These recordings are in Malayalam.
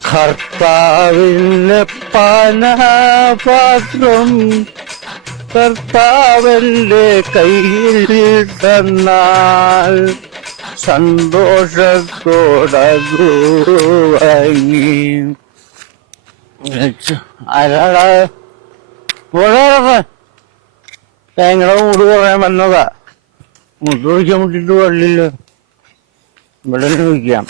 കർത്താവിന്റെ പാനപാത്രം കർത്താവിന്റെ കയ്യിൽ തന്നാൽ സന്തോഷത്തോടു വാങ്ങി. ആരാടാ ഞങ്ങളെ മൂട് പറയാൻ വന്നതാ. മുട്ട് ഒഴിക്കാൻ മുട്ടിട്ട് പള്ളിയില്ല, ഇവിടെ വിളിക്കാം.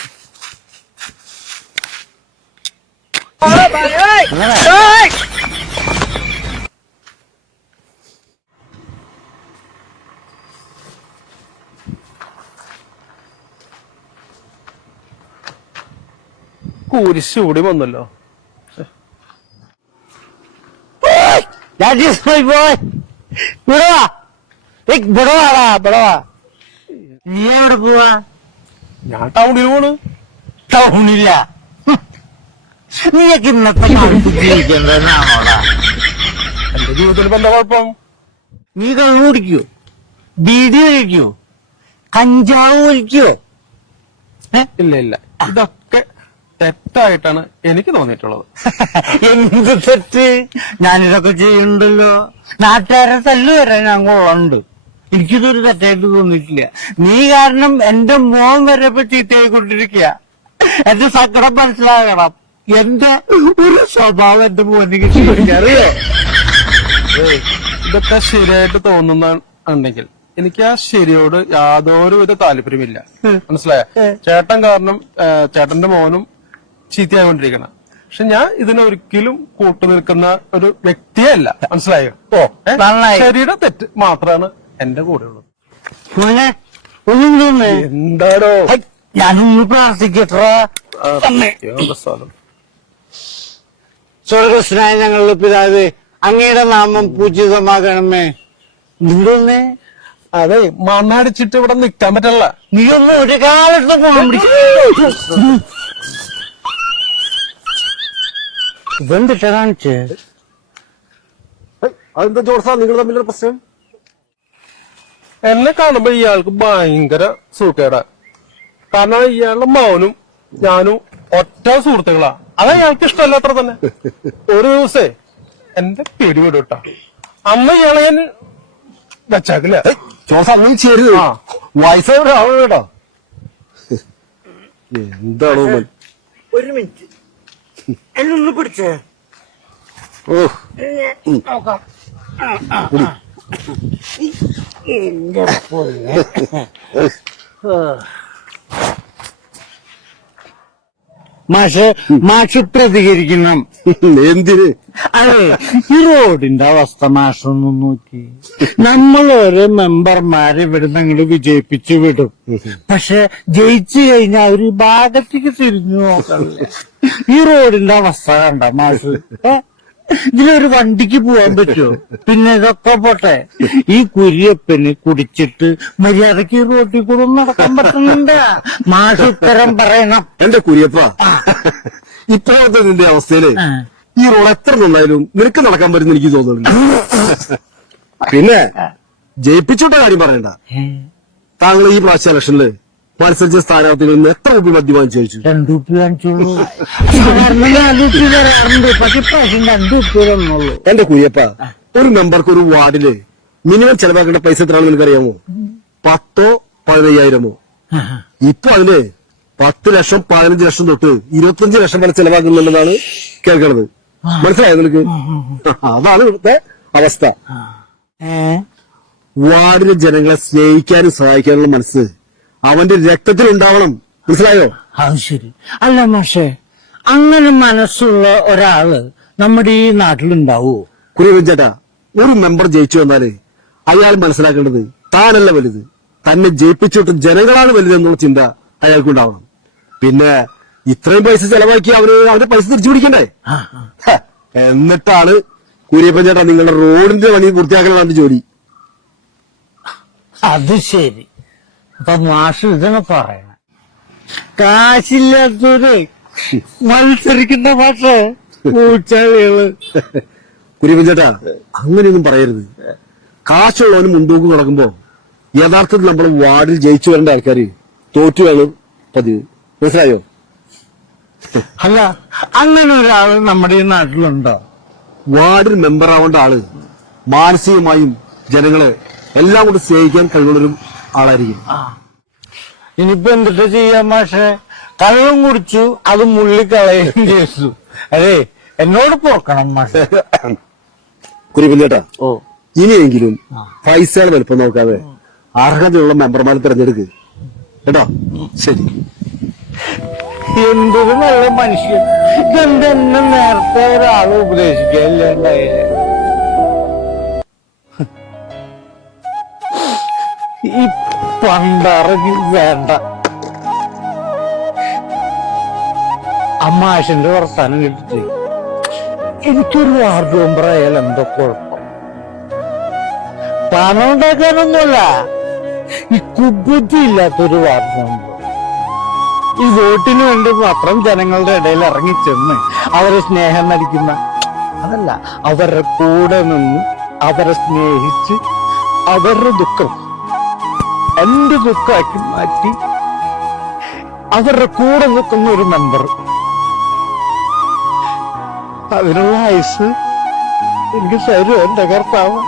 കുരിശ് കൂടി വന്നല്ലോ. നീ എവിടെ പോവാ? ഞാൻ ടൗണിൽ പോണ്. ടൗണില്ല, നീയൊക്കെ ഇന്നത്തെ കാലത്ത് ജീവിക്കേണ്ടതാണോടാ? എന്റെ ജീവിതത്തിൽ ഇപ്പൊ എന്താ കുഴപ്പം? നീ കള്ളു കുടിക്കോ, ബീഡി കഴിക്കോ, കഞ്ചാവ് വലിക്കോ? ഇല്ല ഇല്ല, ഇതൊക്കെ തെറ്റായിട്ടാണ് എനിക്ക് തോന്നിയിട്ടുള്ളത്. എന്ത് തെറ്റ്? ഞാനിതൊക്കെ ചെയ്യുന്നുണ്ടല്ലോ. നാട്ടുകാരെ തല്ലു വരാൻ ഞാൻ കൊള്ളുണ്ട്. എനിക്കിതൊരു തെറ്റായിട്ട് തോന്നിയിട്ടില്ല. നീ കാരണം എന്റെ മോൻ വരെ ഇപ്പൊ ചീത്തയായിക്കൊണ്ടിരിക്കുക. എന്റെ സങ്കടം മനസ്സിലാകണം. എന്റെ ഒരു സ്വഭാവം എന്റെ മോനിക്ക് അറിയോ? ഇതൊക്കെ ശരിയായിട്ട് തോന്നുന്നുണ്ടെങ്കിൽ എനിക്ക് ആ ശരിയോട് യാതൊരുവിധ താല്പര്യമില്ല. മനസ്സിലായ? ചേട്ടൻ കാരണം ചേട്ടന്റെ മോനും ചീത്തയാകൊണ്ടിരിക്കണം. പക്ഷെ ഞാൻ ഇതിനൊരിക്കലും കൂട്ടുനിൽക്കുന്ന ഒരു വ്യക്തിയേ അല്ല. മനസ്സിലായോ? ശരിയുടെ തെറ്റ് മാത്രമാണ് എന്റെ കൂടെ ഉള്ളത്. എന്താടോ? ഞാനൊന്ന് പ്രാർത്ഥിക്കട്ടെ. സ്വർഗസ്നായ ഞങ്ങളുടെ പിതാവേ, അങ്ങയുടെ നാമം പൂജിതമാകണമേ. നിങ്ങളൊന്നേ അതെ, മണ്ണടിച്ചിട്ട് ഇവിടെ നിൽക്കാൻ പറ്റില്ല. നീ ഒന്ന് ഒരു കാലത്ത് പോകാൻ ഇതെന്തിട്ട കാണിച്ചേ? അതെന്താ ജോർസാ നിങ്ങൾ തമ്മിലൊരു പ്രശ്നം? എന്നെ കാണുമ്പോ ഇയാൾക്ക് ഭയങ്കര സൂക്കേടാ. കാരണം ഇയാളുടെ മൗനും ഞാനും ഒറ്റ സുഹൃത്തുക്കളാ. അത് ഇയാൾക്ക് ഇഷ്ടമല്ലാത്ര തന്നെ. ഒരു ദിവസേ എന്റെ പിടി വിടൂട്ടാ. അന്ന് ഇയാളെ ഞാൻ വെച്ചാക്കില്ല. ജോർസാ അങ്ങനെ ചേരുത്. വയസ്സായ ഒരാള് കേട്ടോ. എന്താണോ ഒരു മിനിറ്റ് എന്നൊന്ന് പിടിച്ചേ. നോക്കാം. എന്റെ പൊന്നെ. മാഷ് പ്രതികരിക്കണം. എന്തിന്? അതെ, ഈ റോഡിന്റെ അവസ്ഥ മാഷൊന്നും നോക്കി. നമ്മളോരോ മെമ്പർമാരെ ഇവിടെ ഞങ്ങള് വിജയിപ്പിച്ചു വിടും. പക്ഷെ ജയിച്ചു കഴിഞ്ഞാൽ ഒരു ഭാഗത്തേക്ക് തിരിഞ്ഞു നോക്കണല്ലേ. ഈ റോഡിന്റെ അവസ്ഥ കണ്ട മാഷ്? ഇതിലൊരു വണ്ടിക്ക് പോവാൻ പറ്റുമോ? പിന്നെ ഇതൊക്കെ പോട്ടെ, ഈ കുര്യപ്പന് കുടിച്ചിട്ട് മര്യാദക്ക് ഈ റോഡിൽ കൂടെ നടക്കാൻ പറ്റുന്നുണ്ട്. മാഷ് ഉത്തരം പറയണം. എന്റെ കുര്യപ്പ, ഇപ്പോഴത്തെ നിന്റെ അവസ്ഥയില് ഈ റോഡ് എത്ര നന്നായാലും നിനക്ക് നടക്കാൻ പറ്റുന്ന എനിക്ക് തോന്നുന്നുണ്ട്. പിന്നെ ജയിപ്പിച്ചോട്ട കാര്യം പറയണ്ട. താങ്കൾ ഈ പ്രാവശ്യ ഇലക്ഷനില് മത്സരിച്ച സ്ഥാനാർത്ഥികളിൽ നിന്ന് എത്ര രൂപ മദ്യം വാങ്ങിച്ചു? 2 രൂപ വാങ്ങിച്ചോളൂ. 4 രൂപ തരാറുണ്ട്, പക്ഷെ ഇപ്രാവശ്യം 2 രൂപ തന്നുള്ളൂ. എന്റെ കുര്യപ്പ, ഒരു മെമ്പർക്ക് ഒരു വാർഡില് മിനിമം ചെലവാക്കേണ്ട പൈസ എത്രയാണെന്ന് നിനക്കറിയാമോ? 10,000 15,000. ഇപ്പൊ അതിന് 10 ലക്ഷം 15 ലക്ഷം തൊട്ട് 25 ലക്ഷം വരെ ചെലവാക്കുന്നുണ്ടെന്നാണ് കേൾക്കണത്. മനസ്സിലായോ നിനക്ക്? അതാണ് ഇവിടുത്തെ അവസ്ഥ. വാർഡിലെ ജനങ്ങളെ സ്നേഹിക്കാനും സഹായിക്കാനുള്ള മനസ്സ് അവന്റെ രക്തത്തിൽ ഉണ്ടാവണം. മനസ്സിലായോ? അത് ശരി. അല്ല മാഷേ, അങ്ങനെ മനസ്സുള്ള ഒരാള് നമ്മുടെ ഈ നാട്ടിലുണ്ടാവോ? കുര്യപ്പൻ ചേട്ടാ, ഒരു മെമ്പർ ജയിച്ചു വന്നാല് അയാൾ മനസ്സിലാക്കേണ്ടത് താനല്ല വലുത്, തന്നെ ജയിപ്പിച്ചിട്ട് ജനങ്ങളാണ് വലുത് എന്നുള്ള ചിന്ത അയാൾക്കുണ്ടാവണം. പിന്നെ ഇത്രയും പൈസ ചെലവാക്കി അവന്റെ പൈസ തിരിച്ചു പിടിക്കണ്ടേ? എന്നിട്ടാണ് കുര്യപ്പൻ ചേട്ടാ നിങ്ങളുടെ റോഡിന്റെ പണി പൂർത്തിയാക്കലാണ് ജോലി. അത് ശരി. അപ്പൊ മാഷ് ഇതാണ് പറയണ. കാശില്ലാത്തവര് മത്സരിക്കുന്ന മാഷ് പൂച്ചാളികള്. കുര്യപ്പൻ ചേട്ടാ, അങ്ങനെയൊന്നും പറയരുത്. കാശുള്ളവന് മുൻതൂക്കം നടക്കുമ്പോ യഥാർത്ഥത്തിൽ നമ്മൾ വാർഡിൽ ജയിച്ചു വരേണ്ട ആൾക്കാര് തോറ്റുകയാണ് പതിവ്. മനസ്സിലായോ? അല്ല, അങ്ങനെ ഒരാള് നമ്മുടെ ഈ നാട്ടിലുണ്ടോ? വാർഡിൽ മെമ്പർ ആവേണ്ട ആള് മാനസികമായും ജനങ്ങളെ എല്ലാം കൊണ്ട് സ്നേഹിക്കാൻ കഴിവുള്ളൊരു ആളായിരിക്കും. ഇനിയിപ്പോ എന്തിട്ട് ചെയ്യാൻ മാഷെ? കള്ളം കുടിച്ചു, അത് മുള്ളിക്കളയും കേസു. അതെ, എന്നോട് പോക്കണം മാഷെ. കുരിപ്പില്ലേട്ടാ, ഓ, ഇനിയെങ്കിലും പൈസയുടെ വലുപ്പം നോക്കാതെ അർഹതയുള്ള മെമ്പർമാരെ തിരഞ്ഞെടുക്ക് കേട്ടോ. ശരി. എന്തൊരു നല്ല മനുഷ്യൻ. ഇതെന്തെന്നെ നേരത്തെ ഒരാള് ഉപദേശിക്കല്ലാണ്ടായില്ലേ? ഈ പണ്ടറങ്ങി വേണ്ട. അമ്മാശന്റെ വർത്താനം കിട്ടിട്ട് എനിക്കൊരു വാർഡ് മെമ്പറായാൽ എന്തോ കുഴപ്പം. പണം ഉണ്ടാക്കാനൊന്നുമല്ല, ഈ കുബുദ്ധി ഇല്ലാത്തൊരു വാർഡ് മെമ്പർ ഈ വോട്ടിന് വേണ്ടി മാത്രം ജനങ്ങളുടെ ഇടയിൽ ഇറങ്ങിച്ചെന്ന് അവരെ സ്നേഹം നടിക്കുന്ന, അതല്ല, അവരുടെ കൂടെ നിന്ന് അവരെ സ്നേഹിച്ച് അവരുടെ ദുഃഖം എന്റെ ദുഃഖമാക്കി മാറ്റി അവരുടെ കൂടെ നിൽക്കുന്ന ഒരു മെമ്പർ. അതിനുള്ള ആയുസ് എനിക്ക് തരുമോ എന്റെ കർത്താവ്?